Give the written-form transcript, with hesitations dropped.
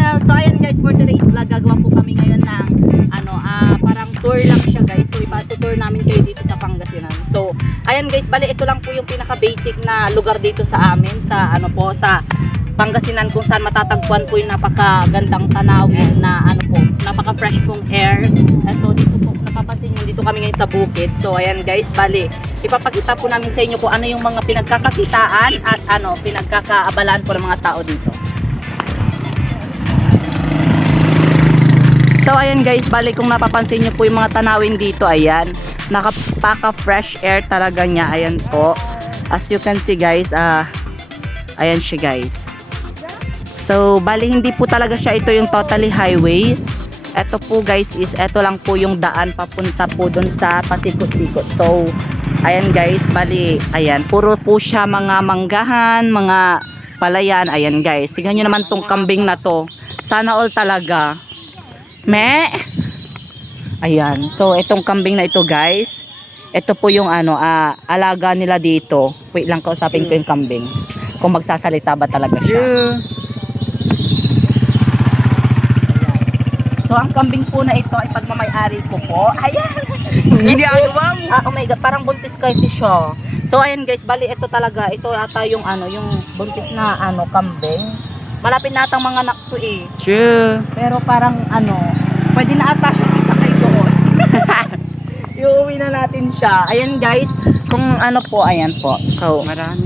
channel. So ayan guys, for today's vlog, gagawa po kami ngayon ng parang tour lang siya guys. So ipatutour namin kayo dito sa Pangasinan. So ayan guys, bali ito lang po yung pinaka basic na lugar dito sa amin sa sa Pangasinan, kung saan matatagpuan po yung napakagandang tanawin na napaka fresh pong air. Ito dito po napapansin nyo, dito kami ngayon sa bukid. So ayan guys, bali ipapakita po namin sa inyo kung ano yung mga pinagkakakitaan at pinagkakaabalaan po ng mga tao dito. So ayan guys, bali kung napapansin nyo po yung mga tanawin dito, ayan, nakapaka fresh air talaga niya. Ayan po, as you can see guys, ayan siya guys. So bali hindi po talaga siya ito yung totally highway. Ito po guys is ito lang po yung daan papunta po dun sa pasikot-sikot. So ayan guys, bali ayan, puro po siya mga manggahan, mga palayan. Ayan guys, tingnan nyo naman tong kambing na to, sana all talaga. Ayan, so itong kambing na ito guys, ito po yung alaga nila dito. Wait lang, kausapin ko yung kambing kung magsasalita ba talaga siya. So ang kambing po na ito ay pagmamay-ari ko po. Ayan. Hindi agawa mo. Oh my god, parang buntis kasi siya. So ayan guys, bali ito talaga, ito ata yung yung buntis na kambing. Malapit na atang mga anak to eh. True. Pero parang pwede na ata siya isakay doon. Iuwi na natin siya. Ayan guys, kung po, ayan po. So Marami.